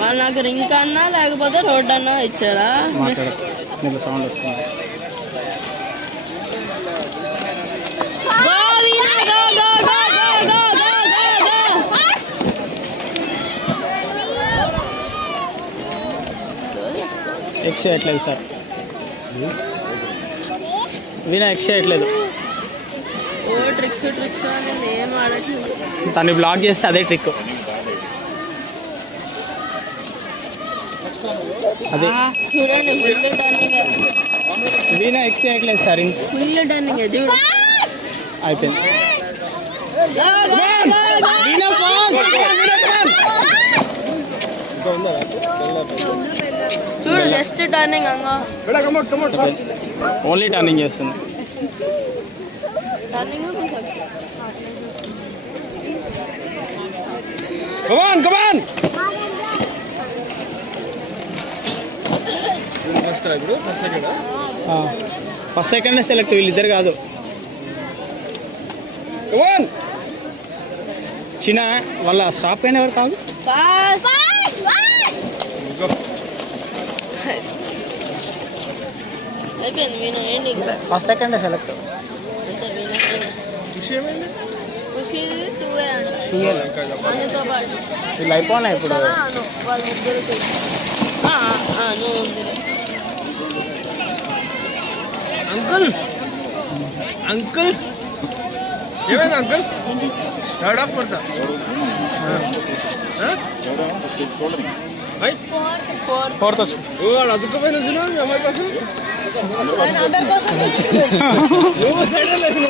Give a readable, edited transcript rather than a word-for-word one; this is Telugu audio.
వాళ్ళు నాకు రింగ్ అన్నా లేకపోతే రోడ్ అన్నా ఇచ్చారా? నీకు సౌండ్ వస్తుంది. ఎక్స్ చేయట్లేదు సార్, వీణ ఎక్స్ చేయట్లేదు. ఓ ట్రిక్స్ ట్రిక్స్ అని ఏం ఆడట్లేదు. తను బ్లాక్ చేస్తే అదే ట్రిక్. అదే చూడండి ఫుల్ టర్నింగ్. వీణ ఎక్స్ చేయట్లేదు సార్, ఫుల్ టర్నింగ్ చూడు. అయిపోయింది. చూడు జస్ట్ టర్నింగ్ అంగా, ఓన్లీ టర్నింగ్ చేస్తుంది. టర్నింగ్ ఫస్ట్ సెకండ్ సెలెక్ట్, వీళ్ళిద్దరు కాదు. చిన్న వాళ్ళ స్టాప్ అయిన ఎవరు కాదు. First second select. వీళ్ళు అయిపోయినాయి ఇప్పుడు. అంకుల్ అంకుల్ ఏమైంది అంకుల్? కొడతా ఫోర్త్ వచ్చి అదుకోపోయిన అమ్మాయి కోసం నువ్వు సైడ్ లేదు.